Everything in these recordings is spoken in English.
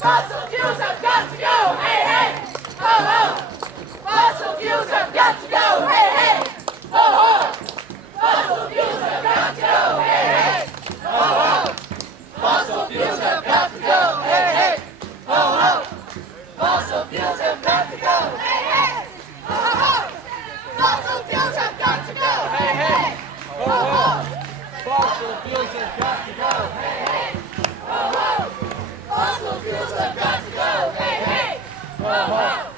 Fossil fuels have got to go! Hey, hey! Ho, ho! Fossil fuels have got to go! Hey, hey! Ho, ho! Fossil fuels have got to go! Hey, hey! Ho, ho! Fossil fuels have got to go! Hey, hey! Ho, ho! Fossil fuels have got to go! Hey, hey! Ho, ho! Fossil fuels have got to go! Hey, hey! Ho, ho! Fossil fuels have got to go! Hey, hey! Ho, ho! Fossil fuels have got to go! Hey, hey! Ho, ho!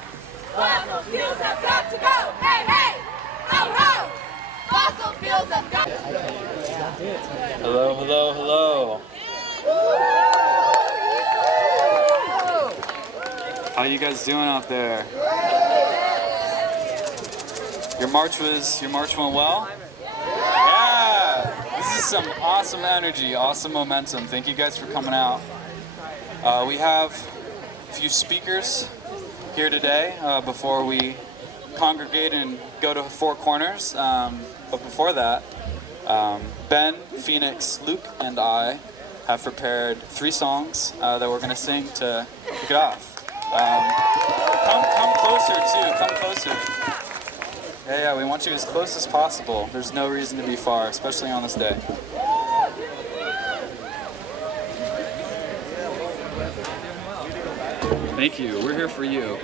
Fossil fuels have got to go! Hey, hey! Ho, ho! Fossil fuels have got to go! Hello, hello, hello. How you guys doing out there? Your march went well? Yeah! This is some awesome energy, awesome momentum. Thank you guys for coming out. We have a few speakers here today before we congregate and go to Four Corners. But before that, Ben, Phoenix, Luke, and I have prepared 3 songs that we're going to sing to kick it off. Come closer too, come closer. Yeah, we want you as close as possible. There's no reason to be far, especially on this day. Thank you, we're here for you.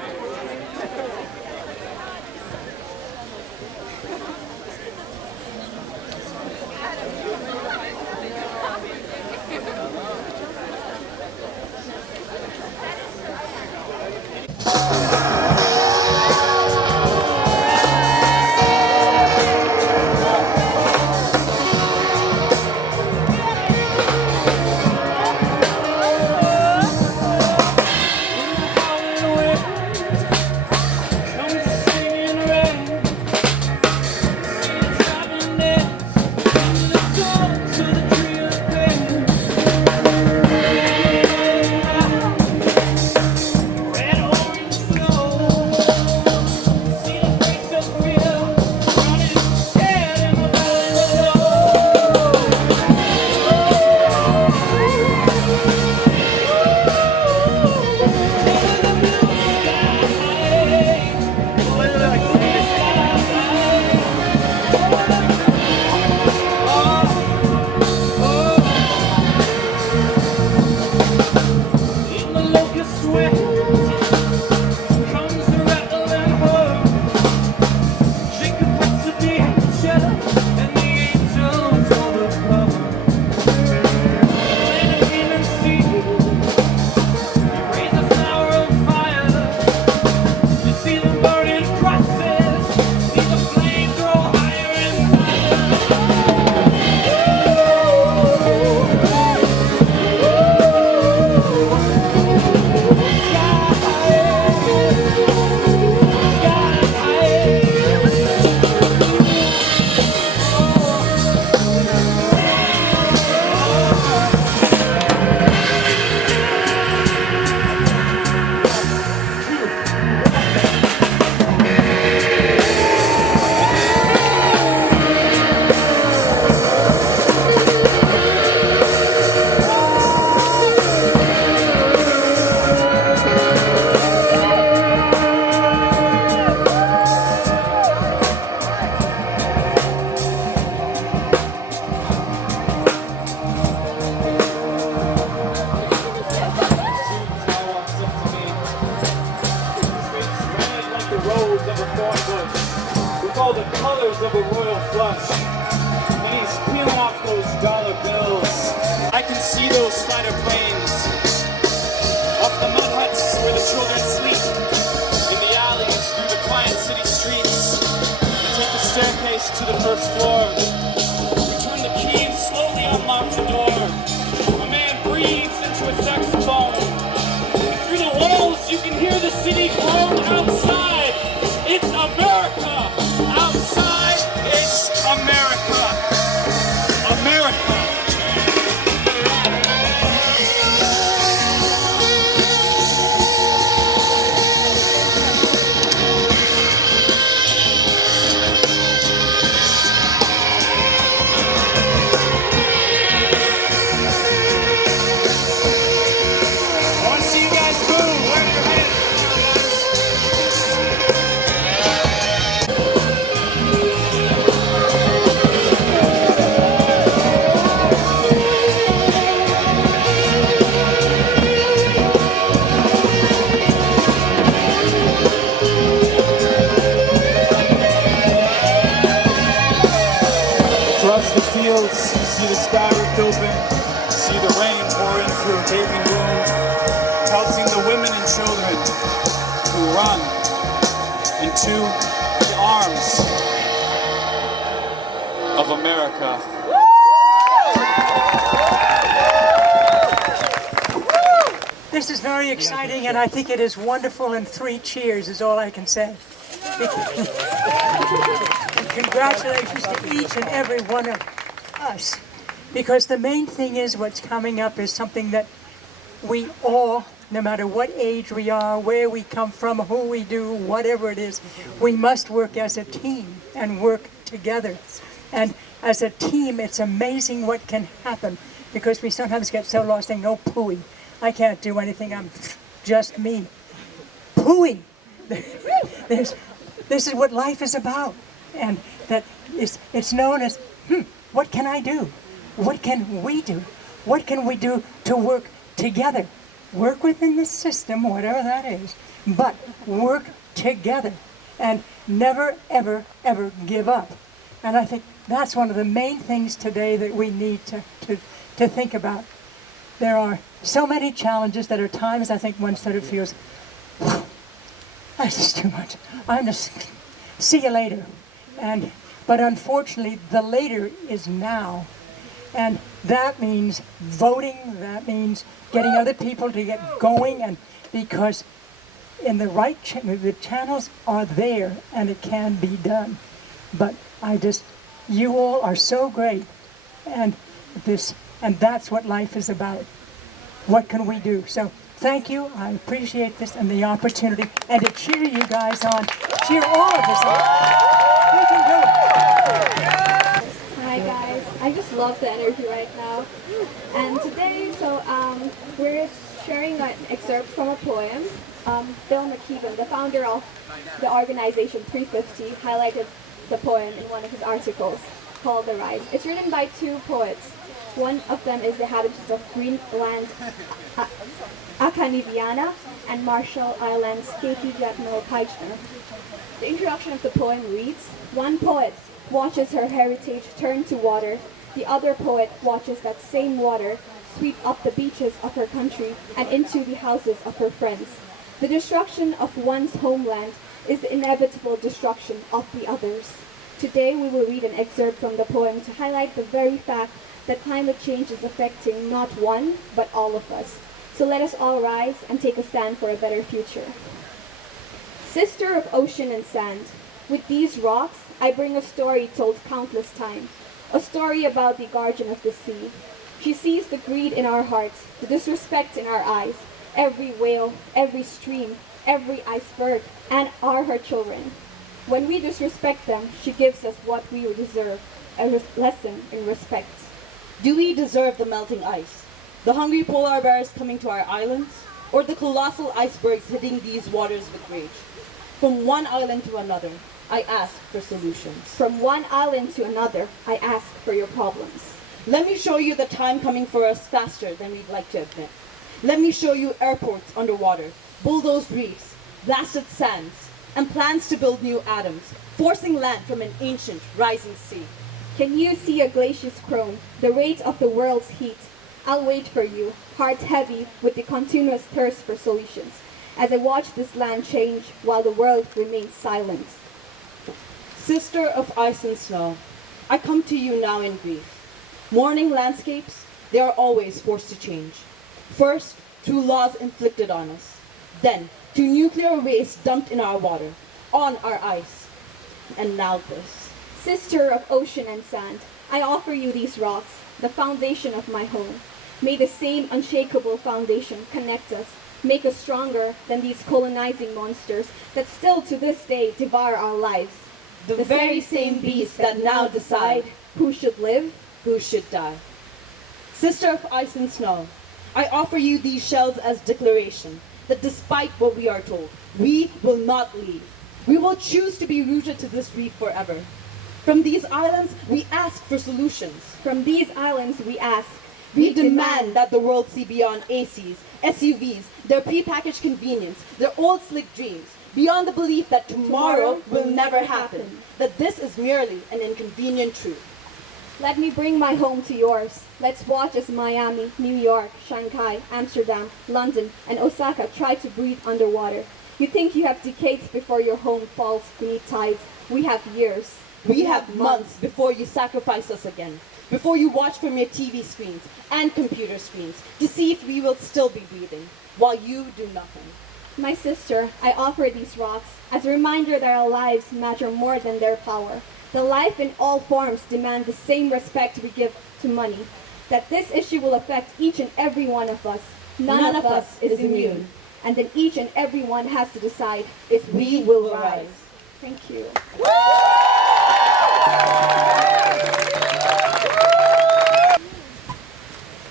To the first floor. We turn the key and slowly unlock the door. A man breathes into a saxophone. And through the walls you can hear the city groan outside. It's America! Outside, it's America! America! the fields, see the sky ripped open, see the rain pour in through a gaping wound, pelting the women and children who run into the arms of America. This is very exciting, and I think it is wonderful, and 3 cheers is all I can say. Congratulations to each and every one of us, because the main thing is what's coming up is something that we all, no matter what age we are, where we come from, who we do, whatever it is, we must work as a team and work together. And as a team, it's amazing what can happen, because we sometimes get so lost and go pooey. I can't do anything, I'm just me. Pooey! This is what life is about. And that it's known as, what can I do? What can we do? What can we do to work together? Work within the system, whatever that is, but work together and never, ever, ever give up. And I think that's one of the main things today that we need to think about. There are so many challenges that are times I think one sort of feels, that's just too much. I'm just, see you later. But unfortunately, the later is now. And that means voting, that means getting other people to get going, and because in the right the channels are there and it can be done. But you all are so great, and that's what life is about. What can we do? So thank you. I appreciate this and the opportunity, and to cheer you guys on, cheer all of us on. We can do it. Hi guys, I just love the energy right now. And today, we're sharing an excerpt from a poem. Bill McKeevan, the founder of the organization 350, highlighted the poem in one of his articles called The Rise. It's written by 2 poets. One of them is the inhabitants of Greenland, Akaniviana, and Marshall Islands, Katie Jatno Peichner. The introduction of the poem reads, one poet watches her heritage turn to water. The other poet watches that same water sweep up the beaches of her country and into the houses of her friends. The destruction of one's homeland is the inevitable destruction of the others. Today we will read an excerpt from the poem to highlight the very fact that climate change is affecting not one, but all of us. So let us all rise and take a stand for a better future. Sister of ocean and sand, with these rocks I bring a story told countless times, a story about the guardian of the sea. She sees the greed in our hearts, the disrespect in our eyes, every whale, every stream, every iceberg, and are her children. When we disrespect them, she gives us what we deserve, a lesson in respect. Do we deserve the melting ice, the hungry polar bears coming to our islands, or the colossal icebergs hitting these waters with rage? From one island to another, I ask for solutions. From one island to another, I ask for your problems. Let me show you the time coming for us faster than we'd like to admit. Let me show you airports underwater, bulldozed reefs, blasted sands, and plans to build new atoms, forcing land from an ancient rising sea. Can you see a glacier's chrome, the rate of the world's heat? I'll wait for you, heart heavy with the continuous thirst for solutions, as I watch this land change while the world remains silent. Sister of ice and snow, I come to you now in grief. Mourning landscapes, they are always forced to change. First, through laws inflicted on us. Then, to nuclear waste dumped in our water, on our ice. And now this. Sister of ocean and sand, I offer you these rocks, the foundation of my home. May the same unshakable foundation connect us, make us stronger than these colonizing monsters that still to this day devour our lives. The very same beasts that now decide who should live, who should die. Sister of ice and snow, I offer you these shells as declaration that despite what we are told, we will not leave. We will choose to be rooted to this reef forever. From these islands, we ask for solutions. From these islands, we ask. We demand that the world see beyond ACs, SUVs, their prepackaged convenience, their old slick dreams, beyond the belief that tomorrow will never happen, that this is merely an inconvenient truth. Let me bring my home to yours. Let's watch as Miami, New York, Shanghai, Amsterdam, London, and Osaka try to breathe underwater. You think you have decades before your home falls beneath tides. We have years. We have months before you sacrifice us again, before you watch from your TV screens and computer screens to see if we will still be breathing, while you do nothing. My sister, I offer these rocks as a reminder that our lives matter more than their power. The life in all forms demand the same respect we give to money. That this issue will affect each and every one of us. None of us is immune. And then each and every one has to decide If we will rise. Thank you.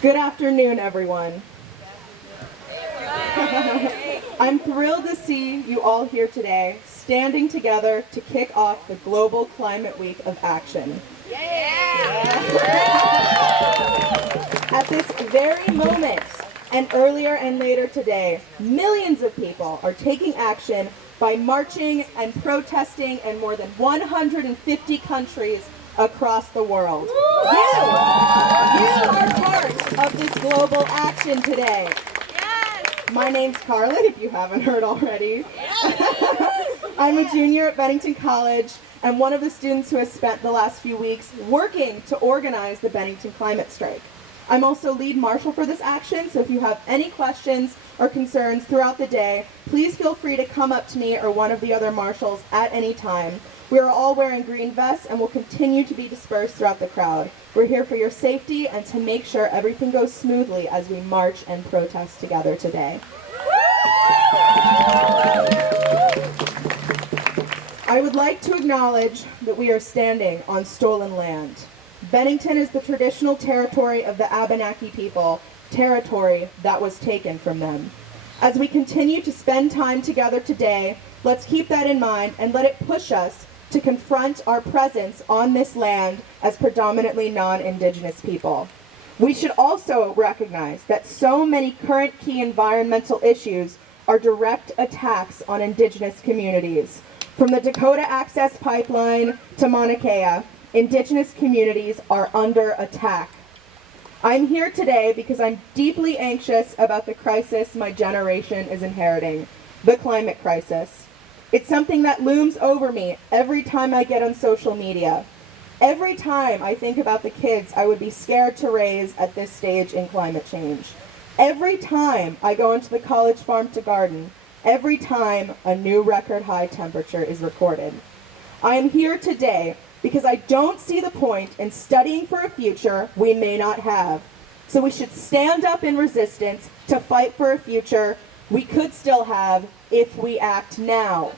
Good afternoon, everyone. I'm thrilled to see you all here today, standing together to kick off the Global Climate Week of Action. At this very moment, and earlier and later today, millions of people are taking action by marching and protesting in more than 150 countries across the world. You are part of this global action today. My name's Carlin, if you haven't heard already. I'm a junior at Bennington College and one of the students who has spent the last few weeks working to organize the Bennington Climate Strike. I'm also lead marshal for this action, so if you have any questions or concerns throughout the day, please feel free to come up to me or one of the other marshals at any time. We are all wearing green vests and will continue to be dispersed throughout the crowd. We're here for your safety and to make sure everything goes smoothly as we march and protest together today. I would like to acknowledge that we are standing on stolen land. Bennington is the traditional territory of the Abenaki people, territory that was taken from them. As we continue to spend time together today, let's keep that in mind and let it push us to confront our presence on this land as predominantly non-Indigenous people. We should also recognize that so many current key environmental issues are direct attacks on Indigenous communities. From the Dakota Access Pipeline to Mauna Kea, Indigenous communities are under attack. I'm here today because I'm deeply anxious about the crisis my generation is inheriting, the climate crisis. It's something that looms over me every time I get on social media. Every time I think about the kids I would be scared to raise at this stage in climate change. Every time I go into the college farm to garden, every time a new record high temperature is recorded. I am here today because I don't see the point in studying for a future we may not have. So we should stand up in resistance to fight for a future we could still have if we act now.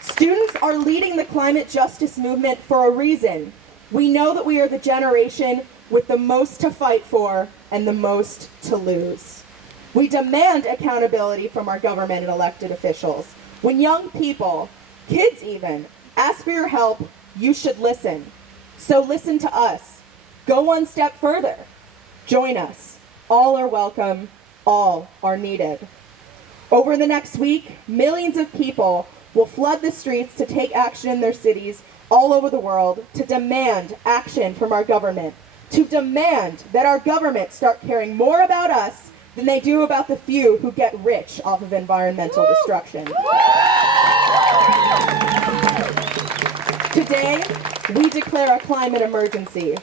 Students are leading the climate justice movement for a reason. We know that we are the generation with the most to fight for and the most to lose. We demand accountability from our government and elected officials. When young people, kids even, ask for your help, you should listen. So listen to us. Go one step further. Join us. All are welcome. All are needed. Over the next week, millions of people will flood the streets to take action in their cities all over the world to demand action from our government, to demand that our government start caring more about us than they do about the few who get rich off of environmental destruction. Today, we declare a climate emergency.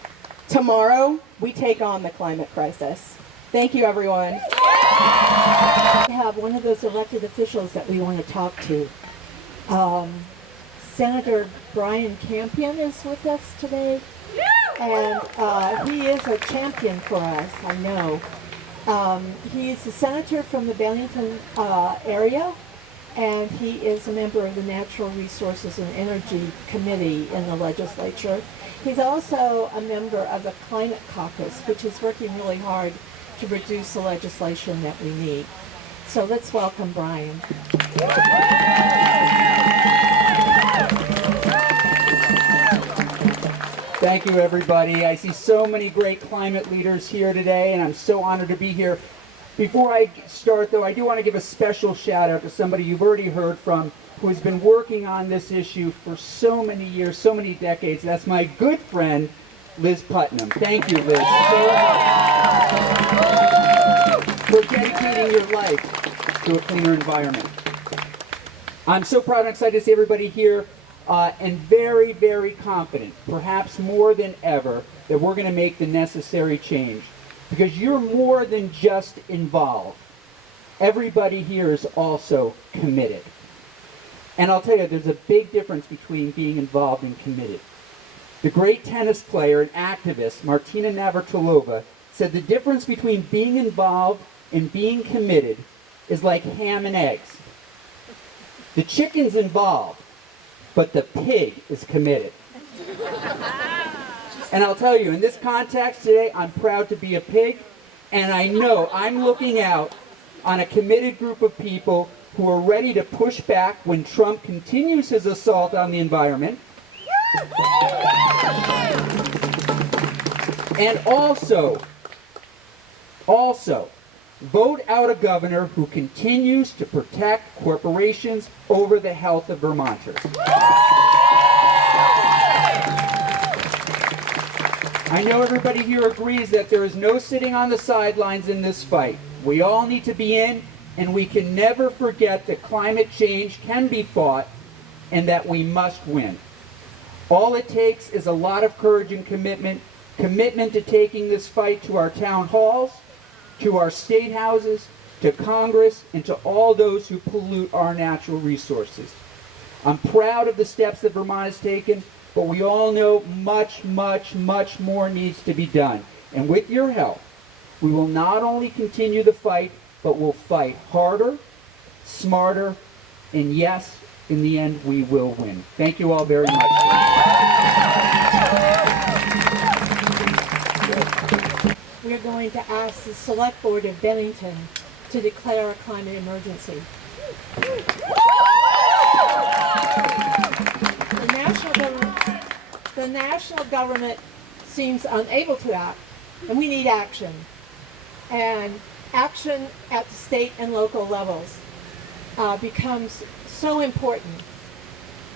Tomorrow, we take on the climate crisis. Thank you, everyone. We have one of those elected officials that we want to talk to. Senator Brian Campion is with us today, and he is a champion for us, I know. He's a senator from the Bennington area, and he is a member of the Natural Resources and Energy Committee in the legislature. He's also a member of the Climate Caucus, which is working really hard to produce the legislation that we need. So let's welcome Brian. Thank you, everybody. I see so many great climate leaders here today, and I'm so honored to be here. Before I start, though, I do want to give a special shout out to somebody you've already heard from who has been working on this issue for so many years, so many decades. That's my good friend, Liz Putnam. Thank you, Liz, so much for dedicating your life to a cleaner environment. I'm so proud and excited to see everybody here, and very, very confident, perhaps more than ever, that we're going to make the necessary change. Because you're more than just involved. Everybody here is also committed. And I'll tell you, there's a big difference between being involved and committed. The great tennis player and activist, Martina Navratilova, said the difference between being involved and being committed is like ham and eggs. The chicken's involved, but the pig is committed. And I'll tell you, in this context today, I'm proud to be a pig, and I know I'm looking out on a committed group of people who are ready to push back when Trump continues his assault on the environment. And also, vote out a governor who continues to protect corporations over the health of Vermonters. I know everybody here agrees that there is no sitting on the sidelines in this fight. We all need to be in, and we can never forget that climate change can be fought and that we must win. All it takes is a lot of courage and commitment to taking this fight to our town halls, to our state houses, to Congress, and to all those who pollute our natural resources. I'm proud of the steps that Vermont has taken, but we all know much, much, much more needs to be done. And with your help, we will not only continue the fight, but we'll fight harder, smarter, and yes, in the end, we will win. Thank you all very much. We're going to ask the Select Board of Bennington to declare a climate emergency. The national government seems unable to act, and we need action. And action at the state and local levels becomes so important.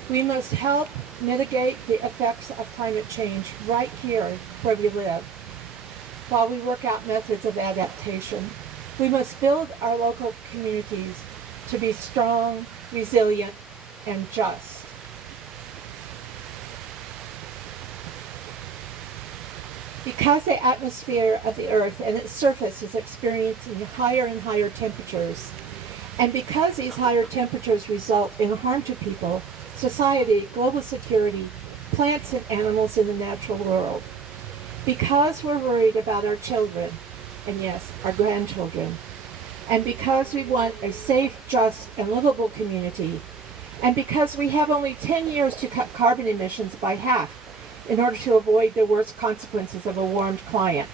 We must help mitigate the effects of climate change right here where we live, while we work out methods of adaptation. We must build our local communities to be strong, resilient, and just. Because the atmosphere of the Earth and its surface is experiencing higher and higher temperatures, and because these higher temperatures result in harm to people, society, global security, plants and animals in the natural world, because we're worried about our children, and yes, our grandchildren, and because we want a safe, just, and livable community, and because we have only 10 years to cut carbon emissions by half in order to avoid the worst consequences of a warmed climate,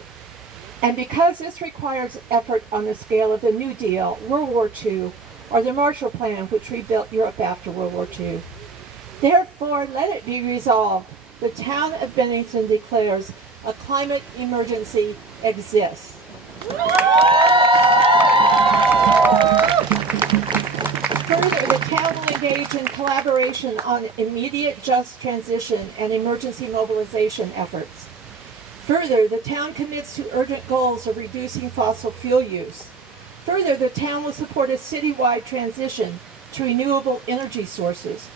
and because this requires effort on the scale of the New Deal, World War II, or the Marshall Plan, which rebuilt Europe after World War II. Therefore, let it be resolved, the town of Bennington declares a climate emergency exists. Further, the town will engage in collaboration on immediate just transition and emergency mobilization efforts. Further, the town commits to urgent goals of reducing fossil fuel use. Further, the town will support a citywide transition to renewable energy sources.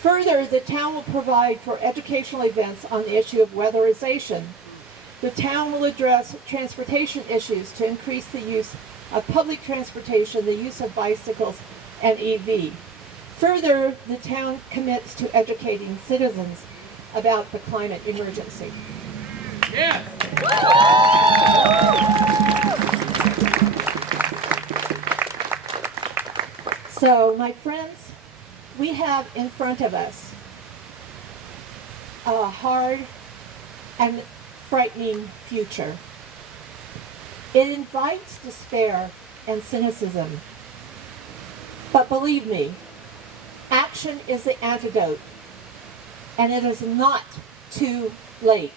Further, the town will provide for educational events on the issue of weatherization. The town will address transportation issues to increase the use of public transportation, the use of bicycles, and EV. Further, the town commits to educating citizens about the climate emergency. Yeah. So, my friends, we have in front of us a hard and frightening future. It invites despair and cynicism. But believe me, action is the antidote, and it is not too late.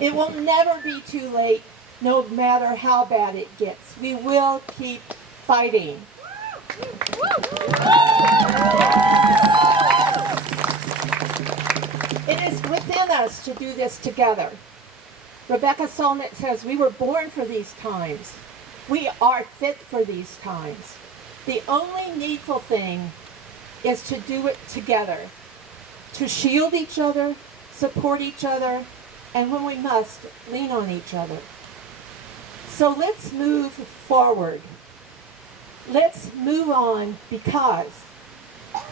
It will never be too late no matter how bad it gets. We will keep fighting. It is within us to do this together. Rebecca Solnit says we were born for these times. We are fit for these times. The only needful thing is to do it together, to shield each other, support each other, and when we must, lean on each other. So let's move forward. Let's move on, because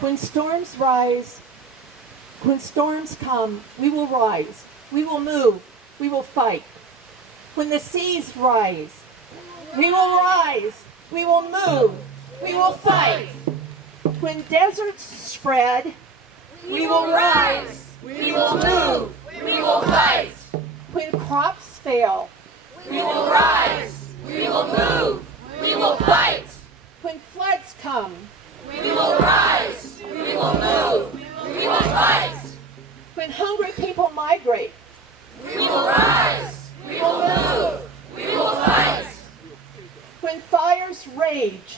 when storms rise, when storms come, we will rise, we will move, we will fight. When the seas rise, we will rise, we will move, we will fight. When deserts spread, we will rise, we will move, we will fight. When crops fail, We will rise. We will move. We will fight. when floods come, We will rise. We will move. We will fight. when hungry people migrate, We will rise. We will move. We will fight. when fires rage,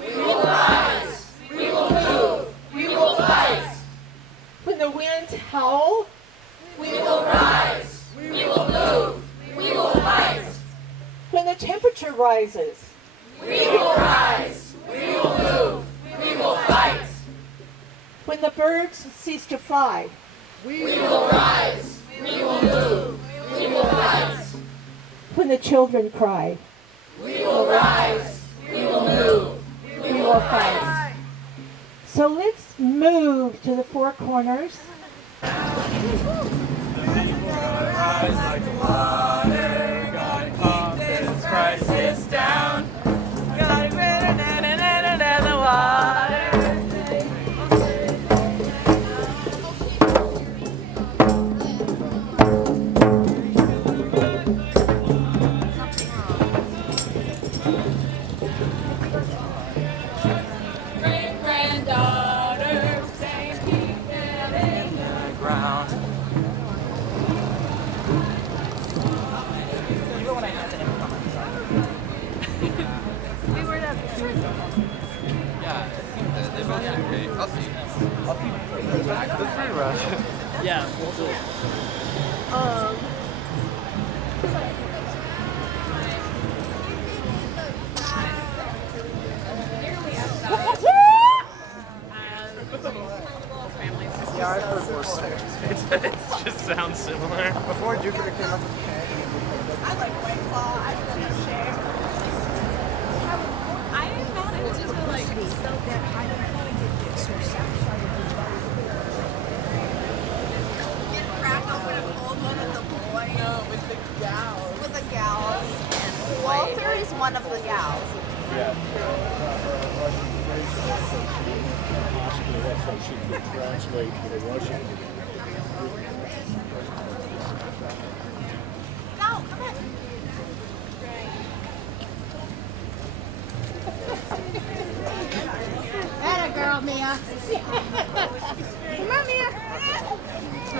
We will rise. We will move. We will fight. when the winds howl, We will rise. We will move. We will fight. when the temperature rises, We will rise. We will move. We will fight. when the birds cease to fly, We will rise. We will move. We will fight. when the children cry, We will rise. We will move. we will fight. So let's move to the four corners. Crisis down. Got the water. Great granddaughter, say keep it in the Ground. Yeah, we'll do it. Yeah, I've heard worse things. It just sounds similar. Before Jupiter came up with the pen. I like White Claw. I love share. I am not into the like so that I don't want to get this or Get cracked open an old one with the boy. No, with the gals. With the gals. And Walter is one of the gals. That's how she could translate to the Russian. No, come on. Atta girl, Mia. Come on, Mia.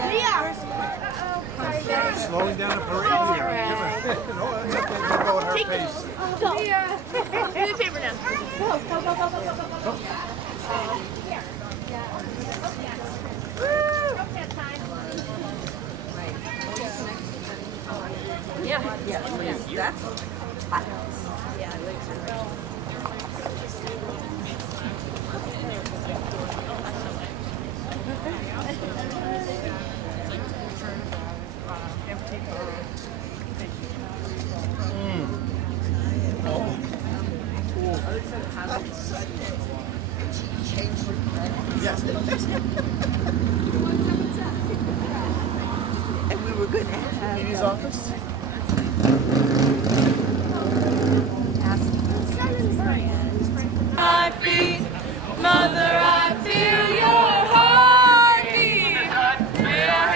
Mia. Slowing down the parade here. No, that's okay. We'll go at her pace. Go. Mia. Do the paper now. Go, go, go, go, go, go, go. And we were good. Edie's office?